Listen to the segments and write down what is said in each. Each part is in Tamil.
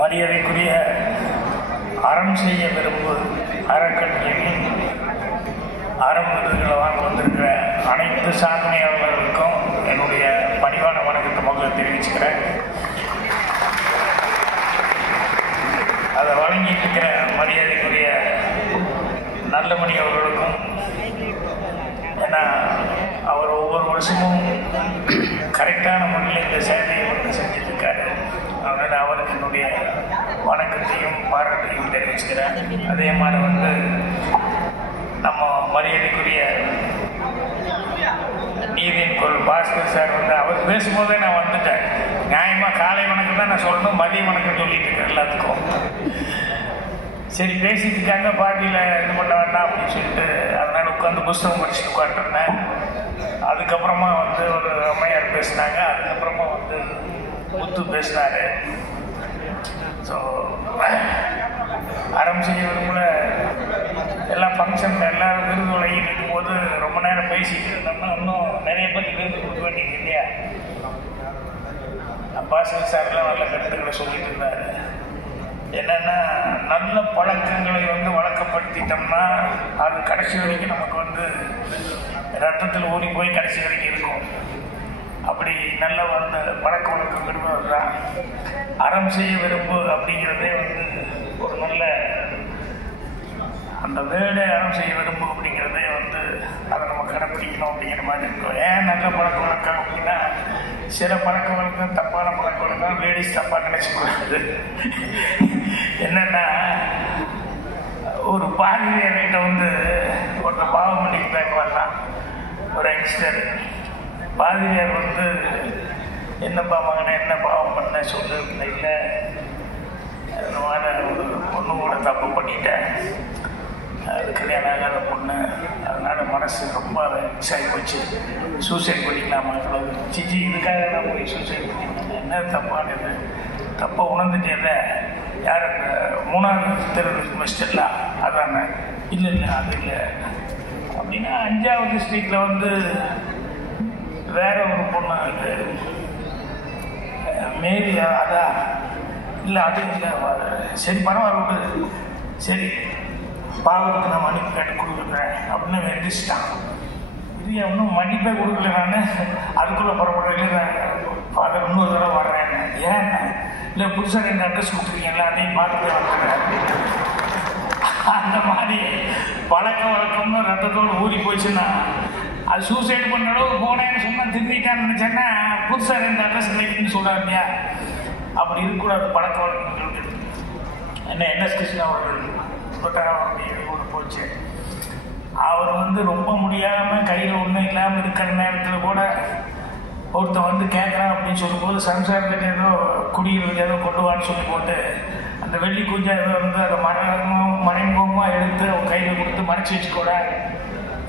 மரியாதைக்குரிய அறம் செய்ய விரும்பு அறக்கட்டளையின் அறம் விருதுகளை வாங்க வந்திருக்கிற அனைத்து சாதனையாளர்களுக்கும் என்னுடைய பணிவான வணக்கத்தை முதல்ல தெரிவிச்சுக்கிறேன். அதை வழங்கிட்டு இருக்கிற மரியாதைக்குரிய நல்லமணி அவர்களுக்கும், ஏன்னா அவர் ஒவ்வொரு வருஷமும் கரெக்டான முறையில் இந்த சேவையை வந்து செஞ்சுருக்காரு. அதனால் அவருக்கு என்னுடைய வணக்கத்தையும் பாராட்டையும் தெரிவிச்சுக்கிறேன். அதே மாதிரி வந்து நம்ம மரியாதைக்குரிய நீதியின் குரல் பாஸ்கர் சார் வந்து அவர் பேசும்போதே நான் வந்துட்டேன். நியாயமாக காலை வணக்கம் தான் நான் சொல்லணும், மதிய வணக்கம் சொல்லிட்டு இருக்கேன் எல்லாத்துக்கும். சரி பேசிட்டுருக்காங்க, பார்ட்டியில் இது பண்ண வேண்டாம் அப்படின்னு சொல்லிட்டு அதனால் உட்காந்து புஸ்தகம் படிச்சுட்டு உட்காந்துருந்தேன். அதுக்கப்புறமா வந்து ஒரு அம்மையார் பேசினாங்க, அதுக்கப்புறமா வந்து முத்து பேசினார். ஸோ அறம் செய்ய விரும்பல எல்லாம் ஃபங்க்ஷனில் எல்லோரும் விருது வழங்கிட்டு இருக்கும்போது ரொம்ப நேரம் பேசிகிட்டு இருந்தோம்னா இன்னும் நிறைய பேருக்கு விருது கொடுக்க வேண்டியது இல்லையா? பாஸ்கர் சார்லாம் நல்ல கருத்துக்களை சொல்லிட்டு இருந்தார். என்னென்னா நல்ல பழக்கங்களை வந்து வழக்கப்படுத்திட்டோம்னா அது கடைசி வரைக்கும் நமக்கு வந்து ரத்தத்தில் ஊறி போய் கடைசி வரைக்கும் இருக்கும். அப்படி நல்ல வந்த பழக்க வழக்கங்கிறது அதுதான். அறம் செய்ய விரும்பு அப்படிங்கிறதே வந்து ஒரு நல்ல அந்த வேர்டே அறம் செய்ய விரும்பு அப்படிங்கிறதே வந்து அதை நம்ம கடைப்பிடிக்கணும் அப்படிங்கிற மாதிரி இருக்கும். ஏன் நல்ல பழக்க வழக்கம் அப்படின்னா, சில பழக்க வழக்கம் தப்பான பழக்க வழக்கம் லேடிஸ் தப்பாக நினைச்சக்கூடாது. என்னென்னா ஒரு பாதிரியார்கிட்ட வந்து ஒருத்தர் பாவம் பண்ணி பேக்க வரலாம். ஒரு யங்ஸ்டர் பாதிரியார் வந்து என்னப்பா மகனை என்ன பாவம் பண்ண சொல்லு, இல்லை இந்த மாதிரி ஒரு பொண்ணு கூட தப்பு பண்ணிட்டேன், அது கல்யாணம் ஆகாத பொண்ணு, அதனால் மனசு ரொம்ப மிக்ஸ் ஆகி போச்சு, சூசைட் பண்ணிக்கலாமா? இவ்வளவு சிச்சி இதுக்காக நான் போய் சூசைட் பண்ணிக்கலாம், என்ன தப்பானது? தப்பை உணர்ந்துட்டேல, யார் அந்த 3வது தெரு மிஸ்டர்லாம் அதாங்க? இல்லை இல்லை அது இல்லை அப்படின்னா 5வது ஸ்ட்ரீட்டில் வந்து வேற ஒரு பொண்ணு அது மேரியா, அதான் இல்லை அது இல்லை, சரி பரவாயில்ல, சரி பாவத்துக்கு நான் மன்னிப்பு கேட்டு கொடுக்குறேன் அப்படின்னு வெந்திச்சிட்டான். இது ஒன்றும் மன்னிப்பே கொடுக்கல, நான் அதுக்குள்ளே புறப்படுறதுல ஃபாதர் இன்னொரு தடவை வர்றேன். ஏன் இல்லை புதுசாக ரெண்டு அட்ரஸ் கொடுத்துருக்கீங்களா, அதையும் பார்த்துட்டு வந்துடுறேன். அந்த மாதிரி பழக்க வழக்கம்னு ரத்தத்தோடு ஊறி போச்சுன்னா அது சூசைடு பண்ண அளவுக்கு போனேன்னு சொன்னால் திரும்பிட்டான்னு நினச்சேன்னா புதுசாக ரெண்டு அட்ரஸ் கிடைக்குன்னு சொல்கிறார் இல்லையா? அப்படி இருக்கக்கூடாது பழக்க வழக்கங்களுக்கு. என்எஸ் கிருஷ்ணா அவர்கள் கூட போச்சு. அவர் வந்து ரொம்ப முடியாமல் கையில் ஒன்றும் இல்லாமல் இருக்கிற நேரத்தில் கூட ஒருத்தன் வந்து கேட்குறான் அப்படின்னு சொல்லும்போது சம்சாரத்துக்கு ஏதோ குடிகளுக்கு ஏதோ கொண்டு வான்னு சொல்லி போட்டு அந்த வெள்ளி குஞ்சா ஏதோ வந்து அதை மறைமுகமாக எடுத்து அவங்க கையில் கொடுத்து மறைச்சி வச்சுக்கூட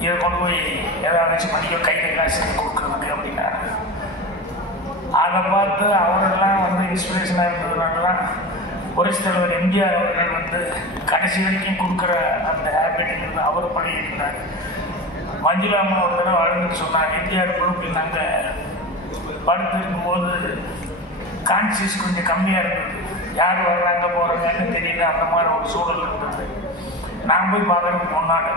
இதை கொண்டு போய் ஏதாவது வச்சு மணிக்கோ கையில் காசு கொடுக்குறதுக்கு அப்படின்னா அதை பார்த்து அவரெல்லாம் வந்து இன்ஸ்பிரேஷனாக இருந்ததுனாலலாம் புரட்சி தலைவர் எம்ஜிஆர் அவர்கள் வந்து கடைசி வரைக்கும் கொடுக்குற அந்த ஹேபிட்ங்கிறது அவர் பழகிருந்தார். மஞ்சுளா அம்மா ஒரு தடவை அழுதுன்னு சொன்னாங்க, எம்ஜிஆர் குழுப்பில் நாங்கள் படுத்து இருக்கும்போது கான்சியஸ் கொஞ்சம் கம்மியாக இருந்தது, யார் வர்றாங்க போகிறாங்கன்னு தெரியல, அந்த மாதிரி ஒரு சூழல் இருந்தது. நான் போய் பார்க்குறதுக்கு முன்னாடி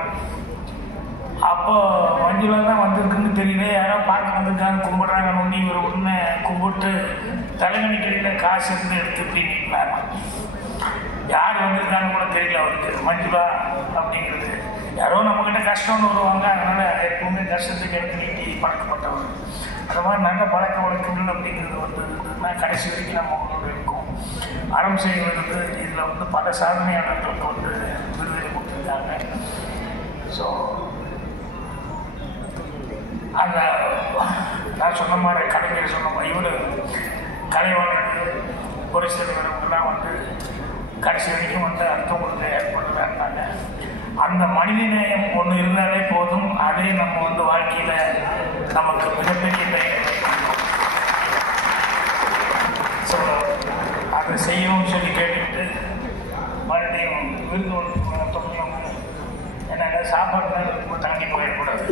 அப்போ மஞ்சுளா தான் வந்திருக்குன்னு தெரியல, யாரோ பார்க்க வந்திருக்காங்க கும்பிட்றாங்க நோண்டி ஒரு உண்மை கும்பிட்டு தலைமணி கடையில் காசு இருந்து எடுத்து நீட்டினார். யார் வந்திருக்காங்க கூட தெரியல அவருக்கு. மஞ்சுளா அப்படிங்கிறது யாரோ நம்மக்கிட்ட கஷ்டம்னு வருவாங்க, அதனால் எப்பவுமே கஷ்டத்துக்கு எடுத்து நீட்டி பழக்கப்பட்டவர். அந்த மாதிரி நல்ல பழக்க வழக்கங்கள் அப்படிங்கிறது வந்து கடைசி வரைக்கும் நம்ம அவங்களோட இருக்கும். அறம் செய்வது இதில் வந்து பல சாதனையாளர்களுக்கு வந்து விருதுகளை கொடுத்துருக்காங்க. ஸோ அந்த நான் சொன்ன மாதிரி கலைஞர் சொன்ன மாதிரி இவர் கலைவாணர்கள் புரட்சி தலைவர்கள்லாம் வந்து கடைசி வரைக்கும் வந்து அடுத்தவங்களுக்கு ஏற்படுறதா இருந்தாங்க. அந்த மனிதநேயம் ஒன்று இருந்தாலே போதும், அதே நம்ம வந்து வாழ்க்கையில் நமக்கு மிகப்பெரிய பெயர். ஸோ அதை செய்யணும்னு சொல்லி கேட்டுக்கிட்டு மறுபடியும் விருது தொடங்கணும். ஏன்னா சாப்பாடு தான் ரொம்ப தாண்டி போயிடக்கூடாது.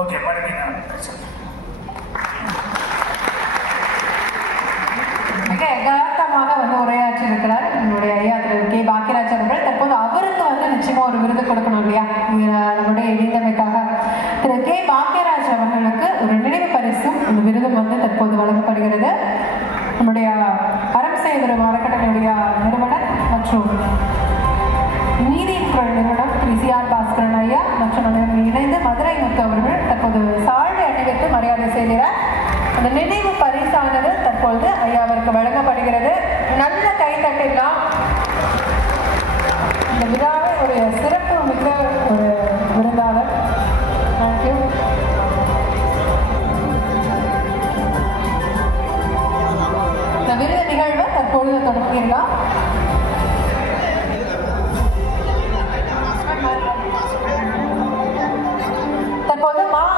ஓகே, மறுபடியும் நான் பேசுகிறேன். யதார்த்தமாக வந்து உரையாற்றி இருக்கிறார் நம்முடைய ஐயா திரு கே பாக்கியராஜ் அவர்கள். தற்போது அவருக்கு நிச்சயமா ஒரு விருது கொடுக்கணும் இல்லையா, நம்முடைய இணைந்தமைக்காக திரு கே பாக்கியராஜ் அவர்களுக்கு ஒரு நினைவு பரிசும் இந்த விருதும் தற்போது வழங்கப்படுகிறது. நம்முடைய அறம் செய்திரு அறக்கட்டளையுடைய நிறுவனர் மற்றும் நீதித்துறை நிறுவனம் திரு சி.ஆர். பாஸ்கரன் ஐயா மற்றும் இணைந்து மதுரை முத்து அவர்கள் தற்போது சால்வை அணிவித்து மரியாதை செய்கிறார். அந்த நினைவு பரிசானது தற்பொழுது ஐயாவிற்கு வழங்கப்படுகிறது. நல்ல கைத்தட்டெல்லாம் இந்த விழாவை ஒரு சிறப்பு